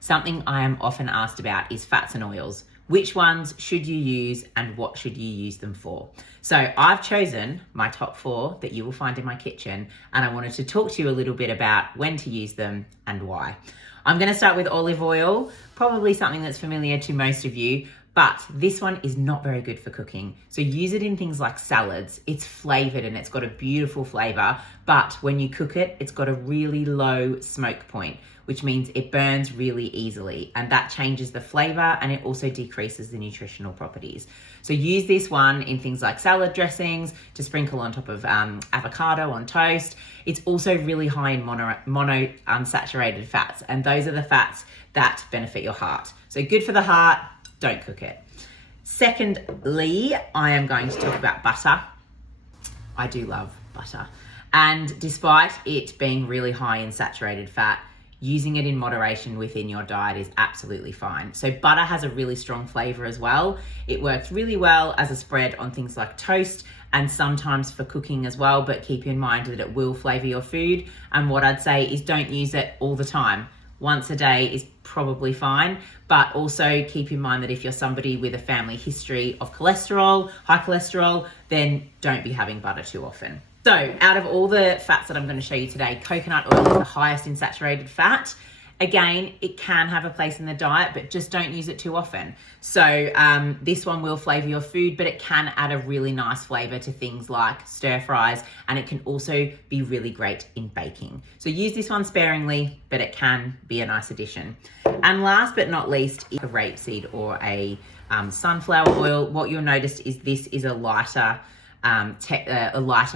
Something I am often asked about is fats and oils. Which ones should you use and what should you use them for? So I've chosen my top 4 that you will find in my kitchen, and I wanted to talk to you a little bit about when to use them and why. I'm going to start with olive oil, probably something that's familiar to most of you, but this one is not very good for cooking. So use it in things like salads. It's flavored and it's got a beautiful flavor, but when you cook it, it's got a really low smoke point, which means it burns really easily, and that changes the flavor and it also decreases the nutritional properties. So use this one in things like salad dressings, to sprinkle on top of avocado on toast. It's also really high in monounsaturated fats, and those are the fats that benefit your heart. So good for the heart, don't cook it. Secondly, I am going to talk about butter. I do love butter. And despite it being really high in saturated fat, using it in moderation within your diet is absolutely fine. So butter has a really strong flavor as well. It works really well as a spread on things like toast and sometimes for cooking as well, but keep in mind that it will flavor your food. And what I'd say is don't use it all the time. Once a day is probably fine, but also keep in mind that if you're somebody with a family history of cholesterol, high cholesterol, then don't be having butter too often. So out of all the fats that I'm going to show you today, coconut oil is the highest in saturated fat. Again, it can have a place in the diet, but just don't use it too often. So this one will flavor your food, but it can add a really nice flavor to things like stir fries, and it can also be really great in baking. So use this one sparingly, but it can be a nice addition. And last but not least, a rapeseed or a sunflower oil. What you'll notice is this is a lighter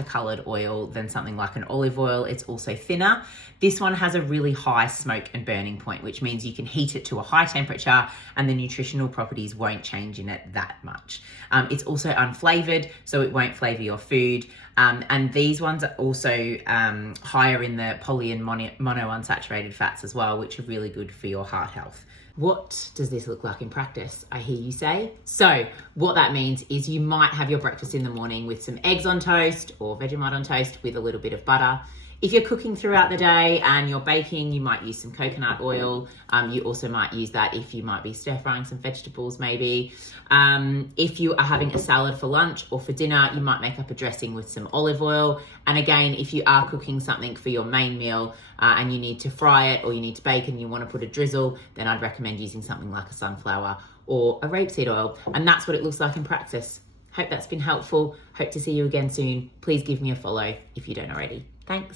colored oil than something like an olive oil. It's also thinner. This one has a really high smoke and burning point, which means you can heat it to a high temperature and the nutritional properties won't change in it that much. It's also unflavored, so it won't flavor your food. And these ones are also higher in the poly and monounsaturated fats as well, which are really good for your heart health. What does this look like in practice, I hear you say? So what that means is you might have your breakfast in the morning with some eggs on toast or Vegemite on toast with a little bit of butter. If you're cooking throughout the day and you're baking, you might use some coconut oil. You also might use that if you might be stir frying some vegetables maybe. If you are having a salad for lunch or for dinner, you might make up a dressing with some olive oil. And again, if you are cooking something for your main meal and you need to fry it or you need to bake and you want to put a drizzle, then I'd recommend using something like a sunflower or a rapeseed oil. And that's what it looks like in practice. Hope that's been helpful. Hope to see you again soon. Please give me a follow if you don't already. Thanks.